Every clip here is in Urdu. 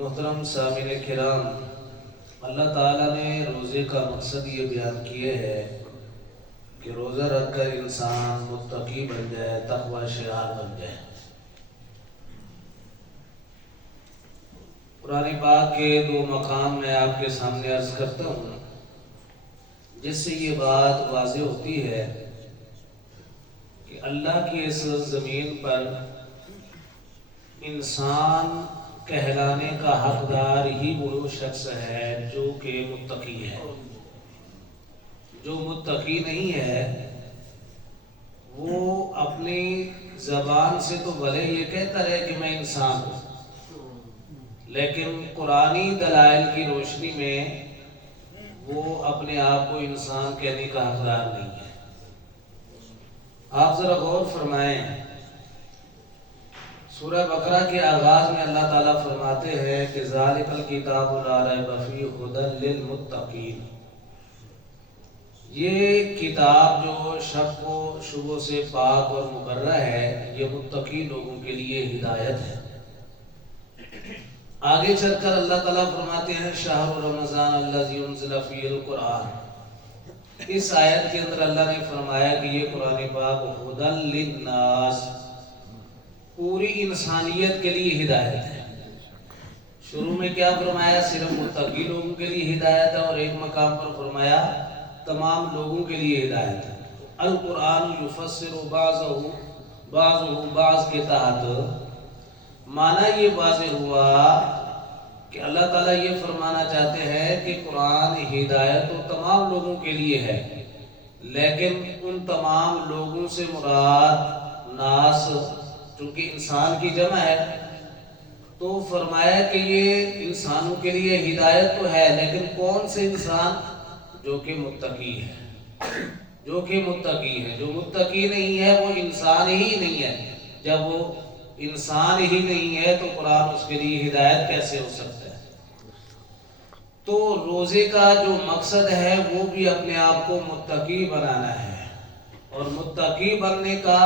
محترم سامعین کرام، اللہ تعالیٰ نے روزے کا مقصد یہ بیان کیے ہے کہ روزہ رکھ کر انسان متقی بن جائے، تقوی شعار بن جائے۔ قرآن پاک کے دو مقام میں آپ کے سامنے عرض کرتا ہوں، جس سے یہ بات واضح ہوتی ہے کہ اللہ کی اس زمین پر انسان کہلانے کا حقدار ہی وہ شخص ہے جو کہ متقی ہے۔ جو متقی نہیں ہے وہ اپنی زبان سے تو بھلے یہ کہتا رہے کہ میں انسان ہوں، لیکن قرآنی دلائل کی روشنی میں وہ اپنے آپ کو انسان کہنے کا حقدار نہیں ہے۔ آپ ذرا غور فرمائیں، سورہ بقرہ کے آغاز میں اللہ تعالیٰ فرماتے ہیں کہ ذالک الکتاب لا ریب فیہ ھدی للمتقین۔ یہ کتاب جو شک و شبہ سے پاک اور مبرہ ہے، یہ متقی لوگوں کے لیے ہدایت ہے۔ آگے چل کر اللہ تعالیٰ فرماتے ہیں شہر رمضان الذی انزل فیہ القرآن۔ اس آیت کے اندر اللہ نے فرمایا کہ یہ قرآن پاک ھدی للناس، پوری انسانیت کے لیے ہدایت ہے۔ شروع میں کیا فرمایا؟ صرف متقی لوگوں کے لیے ہدایت ہے، اور ایک مقام پر فرمایا تمام لوگوں کے لیے ہدایت ہے۔ القرآن یفسر بعضہ بعض کے تحت معنی یہ واضح ہوا کہ اللہ تعالیٰ یہ فرمانا چاہتے ہیں کہ قرآن ہدایت تو تمام لوگوں کے لیے ہے، لیکن ان تمام لوگوں سے مراد ناس، چونکہ انسان کی جمع ہے، تو فرمایا کہ یہ انسانوں کے لیے ہدایت تو ہے، لیکن کون سے انسان؟ جو کہ متقی ہے، جو کہ متقی ہے۔ جو متقی نہیں ہے وہ انسان ہی نہیں ہے۔ جب وہ انسان ہی نہیں ہے تو قرآن اس کے لیے ہدایت کیسے ہو سکتا ہے؟ تو روزے کا جو مقصد ہے وہ بھی اپنے آپ کو متقی بنانا ہے، اور متقی بننے کا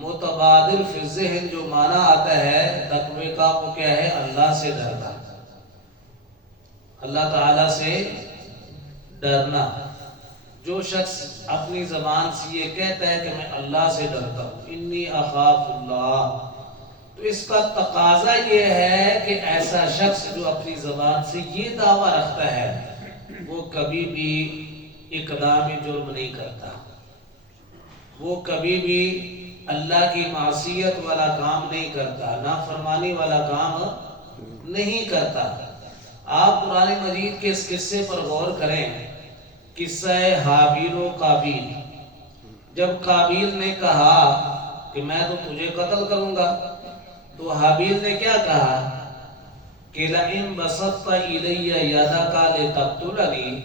متبادل فی الذہن جو معنی آتا ہے تقوی کا، وہ کیا ہے؟ اللہ سے ڈرنا، اللہ تعالیٰ سے ڈرنا۔ جو شخص اپنی زبان سے یہ کہتا ہے کہ میں اللہ سے ڈرتا ہوں، انی اخاف اللہ، تو اس کا تقاضا یہ ہے کہ ایسا شخص جو اپنی زبان سے یہ دعویٰ رکھتا ہے وہ کبھی بھی اقدام جرم نہیں کرتا، وہ کبھی بھی اللہ کی معصیت والا کام نہیں کرتا، نافرمانی والا کام نہیں کرتا۔ آپ قرآن مجید کے اس قصے پر غور کریں، قصہ حابیل و قابیل۔ جب قابیل نے کہا کہ میں تو تجھے قتل کروں گا، تو حابیل نے کیا کہا کہ لئن بسطت الی یدک لتقتلنی،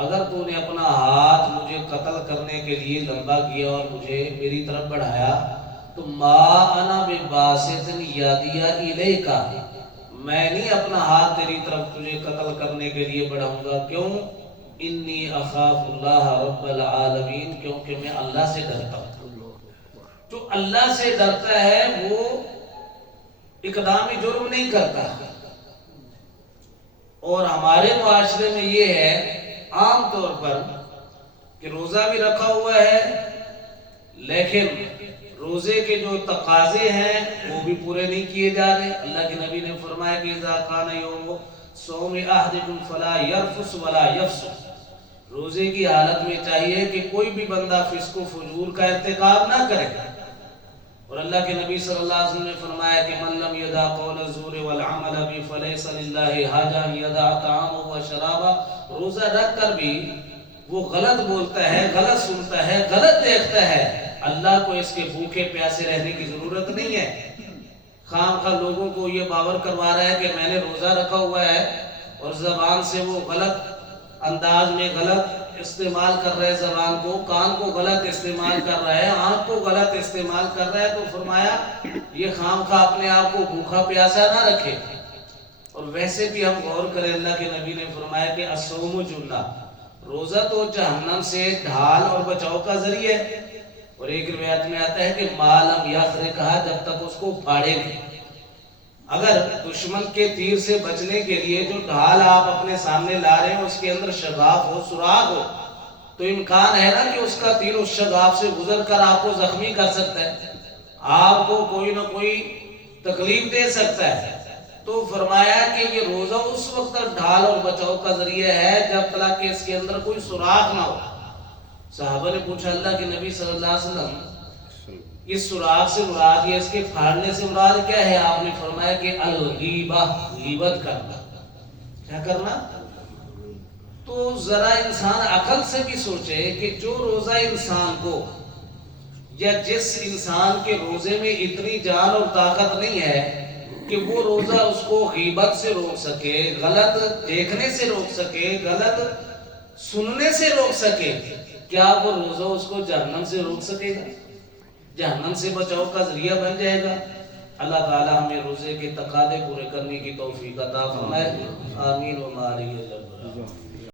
اگر تو نے اپنا ہاتھ مجھے قتل کرنے کے لیے لمبا کیا اور مجھے میری طرف بڑھایا، تو ما انا بباسط یدی الیک، میں نہیں اپنا ہاتھ تیری طرف تجھے قتل کرنے کے لیے بڑھاؤں گا۔ کیوں؟ انی اخاف اللہ رب العالمین، کیونکہ میں اللہ سے ڈرتا ہوں۔ جو اللہ سے ڈرتا ہے وہ اقدام جرم نہیں کرتا۔ اور ہمارے معاشرے میں یہ ہے عام طور پر کہ روزہ بھی رکھا ہوا ہے، لیکن روزے کے جو تقاضے ہیں وہ بھی پورے نہیں کیے جا رہے۔ اللہ کے نبی نے فرمایا کہ اذا کان یوم صوم احدکم فلا یرفث ولا یفسق، روزے کی حالت میں چاہیے کہ کوئی بھی بندہ فسق و فجور کا ارتکاب نہ کرے۔ اور اللہ کے نبی صلی اللہ علیہ وسلم نے فرمایا کہ من لم یدع قول الزور والعمل به فلیس للہ حاجہ ان یدع طعامہ وشرابہ۔ روزہ رکھ کر بھی وہ غلط بولتا ہے، غلط سنتا ہے، غلط دیکھتا ہے، اللہ کو اس کے بھوکے پیاسے رہنے کی ضرورت نہیں ہے۔ خام خواہ لوگوں کو یہ باور کروا رہا ہے کہ میں نے روزہ رکھا ہوا ہے، اور زبان سے وہ غلط انداز میں غلط استعمال کر رہے، زبان کو، کان کو غلط استعمال کر رہا ہے، آنکھ کو غلط استعمال کر رہا ہے، تو فرمایا یہ خام خواہ اپنے آپ کو بھوکا پیاسا نہ رکھے۔ اور ویسے بھی ہم غور کریں، اللہ کے نبی نے فرمایا کہ الصوم جنہ، روزہ تو جہنم سے ڈھال اور بچاؤ کا ذریعہ ہے۔ اور ایک روایت میں آتا ہے کہ ما لم یخرقھا، جب تک اس کو پھاڑے نہیں۔ اگر دشمن کے تیر سے بچنے کے لیے جو ڈھال آپ اپنے سامنے لا رہے ہیں اس کے اندر شگاف ہو، سوراخ ہو، تو امکان ہے نا کہ اس کا تیر اس شگاف سے گزر کر آپ کو زخمی کر سکتا ہے، آپ کو کوئی نہ کوئی تکلیف دے سکتا ہے۔ تو فرمایا کہ یہ روزہ اس وقت ڈھال اور بچاؤ کا ذریعہ ہے جب تک کہ اس کے اندر کوئی سوراخ نہ ہو۔ صحابہ نے پوچھا اللہ کے نبی صلی اللہ علیہ وسلم اس سوراخ سے مراد یا اس کے پھاڑنے سے مراد کیا ہے؟ آپ نے فرمایا کہ الغیبہ، غیبت کرنا۔ کیا کرنا؟ تو ذرا انسان عقل سے بھی سوچے کہ جو روزہ انسان کو یا جس انسان کے روزے میں اتنی جان اور طاقت نہیں ہے کہ وہ روزہ اس کو غیبت سے روک سکے، غلط دیکھنے سے روک سکے، غلط سننے سے روک سکے، کیا وہ روزہ اس کو جہنم سے روک سکے گا؟ جہنم سے بچاؤ کا ذریعہ بن جائے گا۔ اللہ تعالی ہمیں روزے کے تقاضے پورے کرنے کی توفیق عطا فرمائے، آمین و ماری